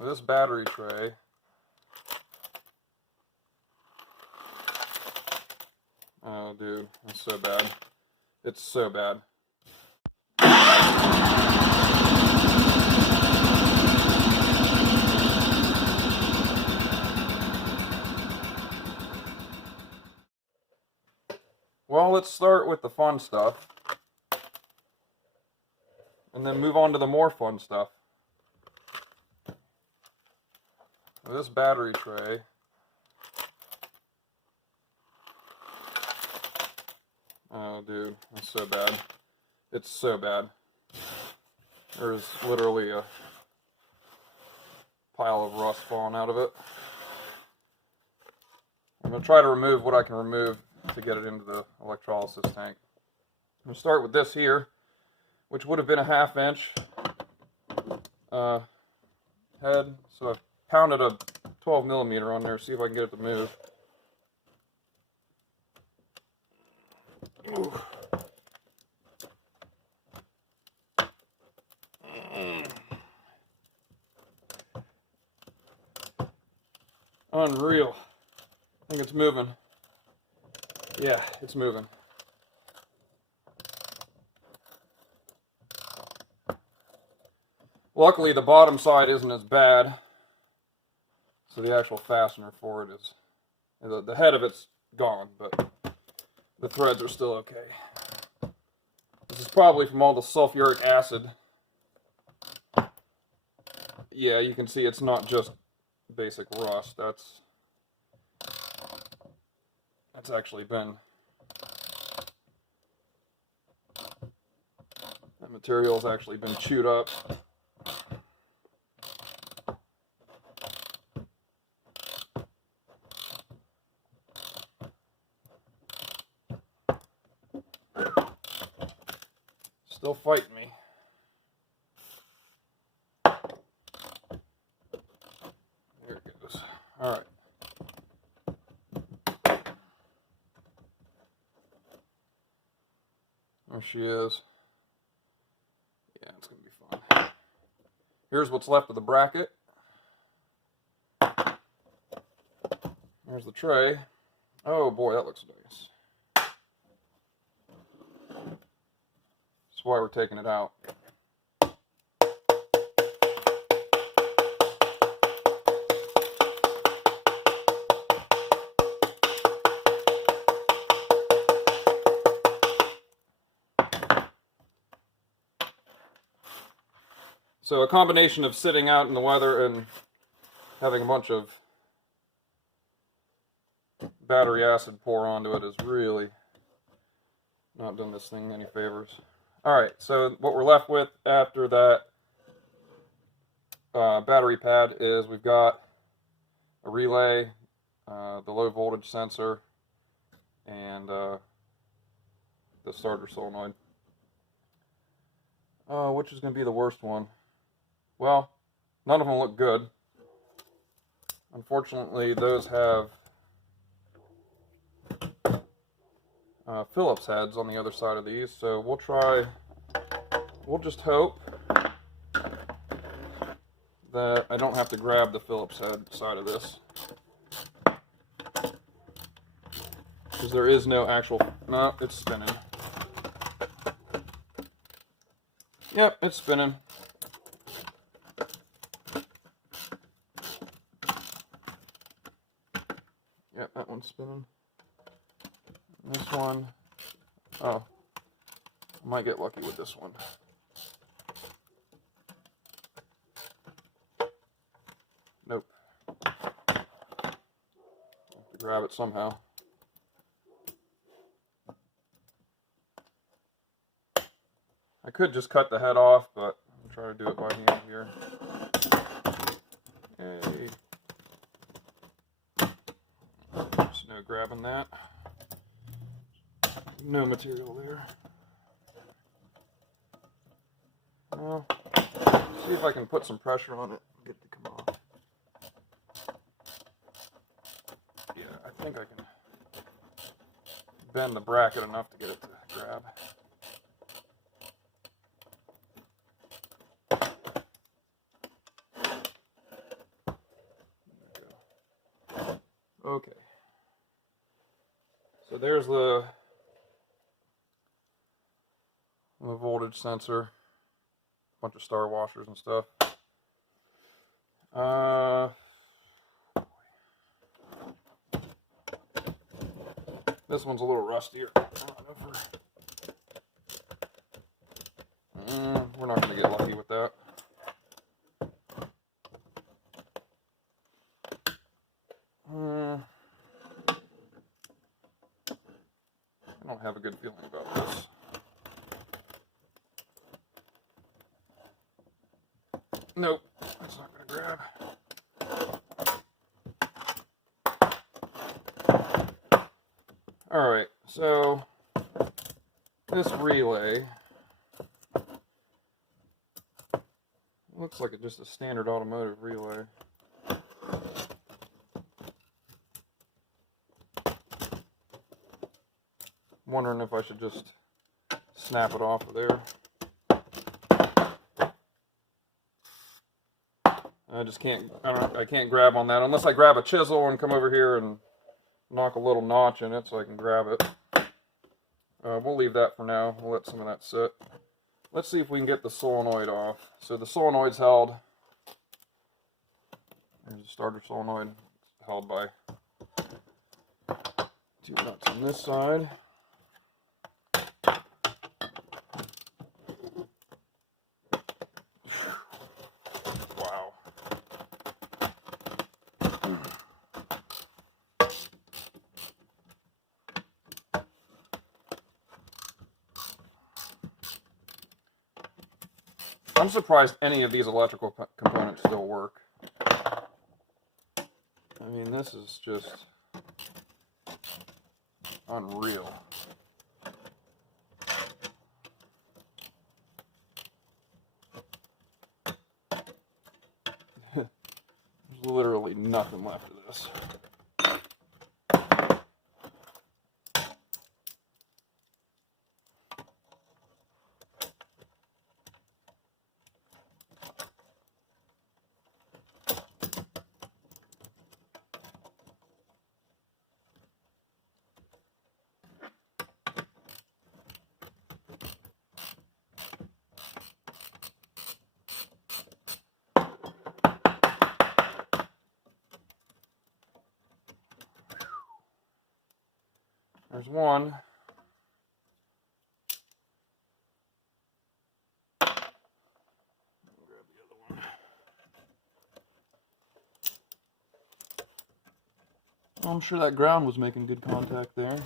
This battery tray oh dude, it's so bad. It's so bad. Well, let's start with the fun stuff and then move on to the more fun stuff. This battery tray oh dude, it's so bad. It's so bad. There's literally a pile of rust falling out of it. I'm going to try to remove what I can remove to get it into the electrolysis tank. I'm going to start with this here, which would have been a 1/2 inch head. So I've pounded a 12 millimeter on there, see if I can get it to move. Ooh. Unreal. I think it's moving. Yeah, it's moving. Luckily, the bottom side isn't as bad. So the actual fastener for it is, the head of it's gone, but the threads are still okay. This is probably from all the sulfuric acid. Yeah, you can see it's not just basic rust. That's actually been, that material's actually been chewed up. Still fighting me. There it goes. All right. There she is. Yeah, it's going to be fun. Here's what's left of the bracket. There's the tray. Oh boy, that looks nice. That's why we're taking it out. So a combination of sitting out in the weather and having a bunch of battery acid pour onto it has really not done this thing any favors. Alright, so what we're left with after that battery pad is we've got a relay, the low voltage sensor, and the starter solenoid. Which is going to be the worst one? Well, none of them look good. Unfortunately, those have Phillips heads on the other side of these, so we'll just hope that I don't have to grab the Phillips head side of this. Because there is no actual, no, it's spinning. Yep, it's spinning. Yep, that one's spinning. This one, oh, I might get lucky with this one. Nope. Have to grab it somehow. I could just cut the head off, but I'll try to do it by hand here. Yay. There's no grabbing that. No material there. Well, see if I can put some pressure on it and get it to come off. Yeah, I think I can bend the bracket enough to get it to grab. Okay. So there's the voltage sensor. Bunch of star washers and stuff. This one's a little rustier. We're not going to get lucky with that. I don't have a good feeling about this. Nope, that's not going to grab. Alright, so this relay looks like it's just a standard automotive relay. I'm wondering if I should just snap it off of there. I just can't, I can't grab on that unless I grab a chisel and come over here and knock a little notch in it so I can grab it. We'll leave that for now. We'll let some of that sit. Let's see if we can get the solenoid off. So the solenoid's held. There's a starter solenoid. It's held by 2 nuts on this side. Wow. I'm surprised any of these electrical components still work. I mean, this is just unreal. There's literally nothing left of this. There's one. Grab the other one. I'm sure that ground was making good contact there.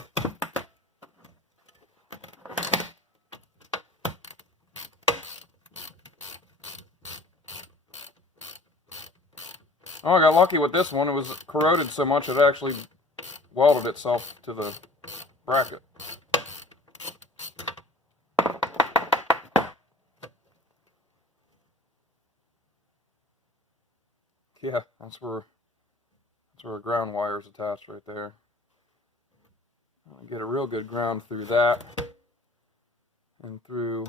Oh, I got lucky with this one. It was corroded so much it actually welded itself to the bracket. Yeah, that's where a ground wire is attached right there. I get a real good ground through that and through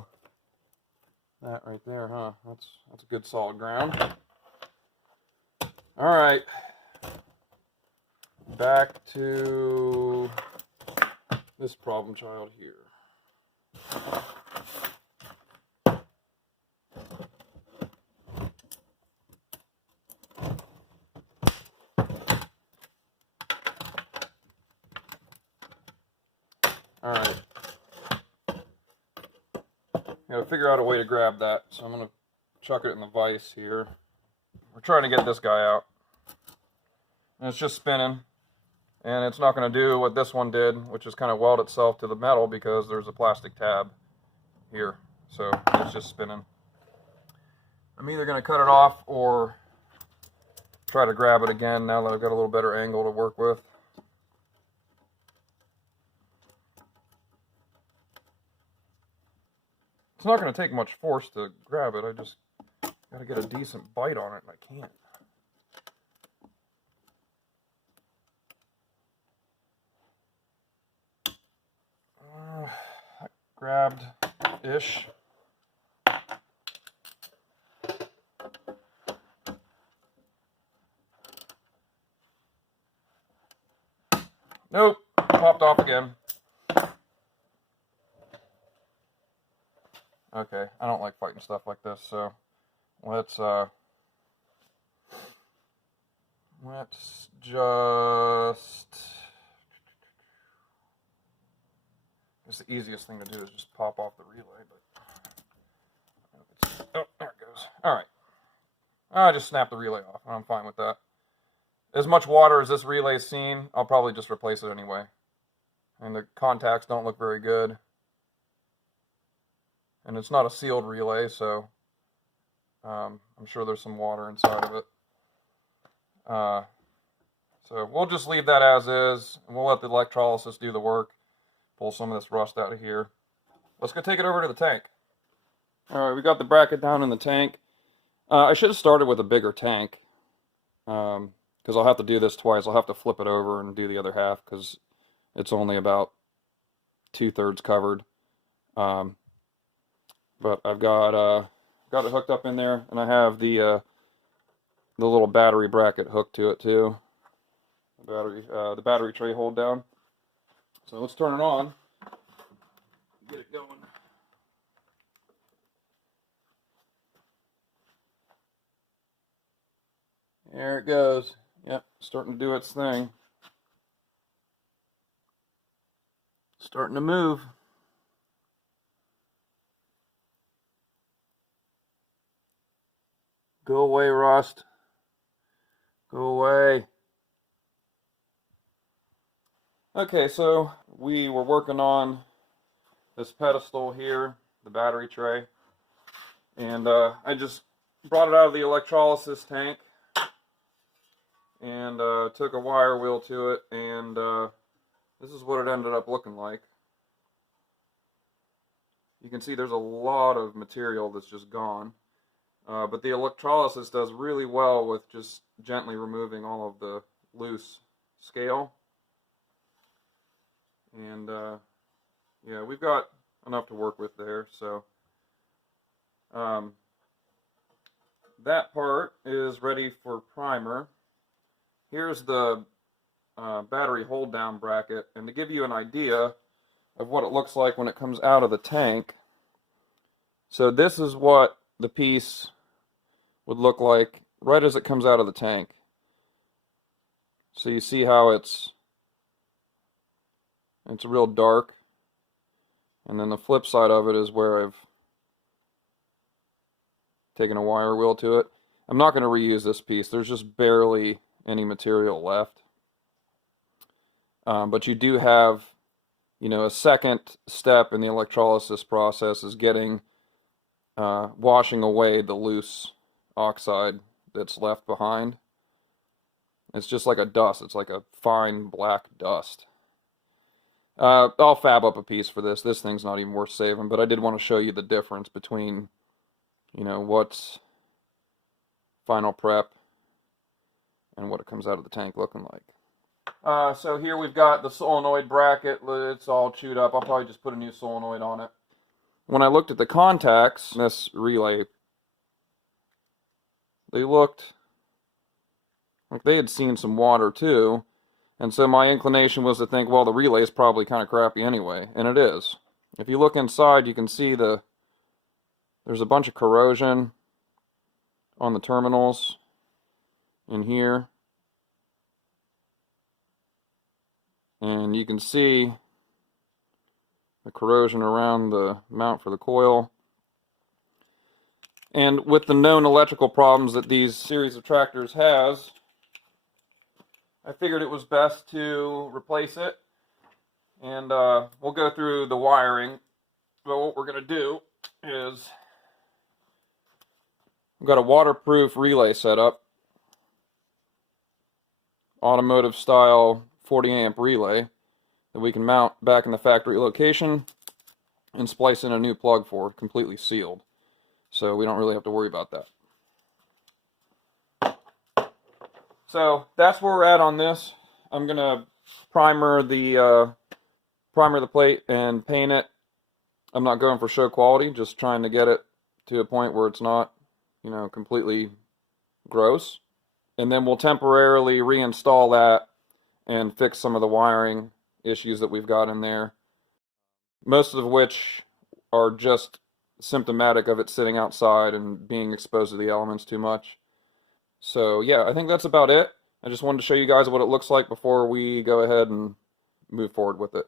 that right there, huh? That's a good solid ground. All right, back to this problem child here. All right, gotta figure out a way to grab that, so I'm gonna chuck it in the vise here. We're trying to get this guy out, and it's just spinning, and it's not going to do what this one did, which is kind of weld itself to the metal because there's a plastic tab here, so it's just spinning. I'm either going to cut it off or try to grab it again now that I've got a little better angle to work with. It's not going to take much force to grab it. I just got to get a decent bite on it, and I can't. Grabbed-ish. Nope, popped off again. Okay, I don't like fighting stuff like this, so let's just... It's the easiest thing to do is just pop off the relay, but... Oh, there it goes. Alright. I just snap the relay off. I'm fine with that. As much water as this relay's seen, I'll probably just replace it anyway. And the contacts don't look very good. And it's not a sealed relay, so I'm sure there's some water inside of it. So we'll just leave that as is, and we'll let the electrolysis do the work. Pull some of this rust out of here. Let's go take it over to the tank. Alright, we got the bracket down in the tank. I should have started with a bigger tank, because I'll have to do this twice. I'll have to flip it over and do the other half, because it's only about 2/3 covered. But I've got it hooked up in there, and I have the little battery bracket hooked to it too. The battery tray hold down. So let's turn it on. Get it going. There it goes. Yep, starting to do its thing. Starting to move. Go away, rust. Go away. Okay, so we were working on this pedestal here, the battery tray. And I just brought it out of the electrolysis tank. And took a wire wheel to it, and this is what it ended up looking like. You can see there's a lot of material that's just gone, but the electrolysis does really well with just gently removing all of the loose scale. And yeah, we've got enough to work with there, so that part is ready for primer. Here's the battery hold down bracket, and to give you an idea of what it looks like when it comes out of the tank, so this is what the piece would look like right as it comes out of the tank. So you see how it's real dark, and then the flip side of it is where I've taken a wire wheel to it. I'm not going to reuse this piece. There's just barely any material left. But you do have, a second step in the electrolysis process is getting, washing away the loose oxide that's left behind. It's just like a dust. It's like a fine black dust. I'll fab up a piece for this. This thing's not even worth saving, but I did want to show you the difference between, what's final prep and what it comes out of the tank looking like. So here we've got the solenoid bracket. It's all chewed up. I'll probably just put a new solenoid on it. When I looked at the contacts in this relay, they looked like they had seen some water too. And so my inclination was to think, well, the relay is probably kind of crappy anyway. And it is. If you look inside, you can see there's a bunch of corrosion on the terminals in here, and you can see the corrosion around the mount for the coil. And with the known electrical problems that these series of tractors has, I figured it was best to replace it. And we'll go through the wiring, but what we're going to do is we've got a waterproof relay set up. Automotive style 40 amp relay that we can mount back in the factory location and splice in a new plug for, completely sealed. So we don't really have to worry about that. So that's where we're at on this. I'm gonna primer the plate and paint it. I'm not going for show quality, just trying to get it to a point where it's not, completely gross. And then we'll temporarily reinstall that and fix some of the wiring issues that we've got in there, most of which are just symptomatic of it sitting outside and being exposed to the elements too much. So yeah, I think that's about it. I just wanted to show you guys what it looks like before we go ahead and move forward with it.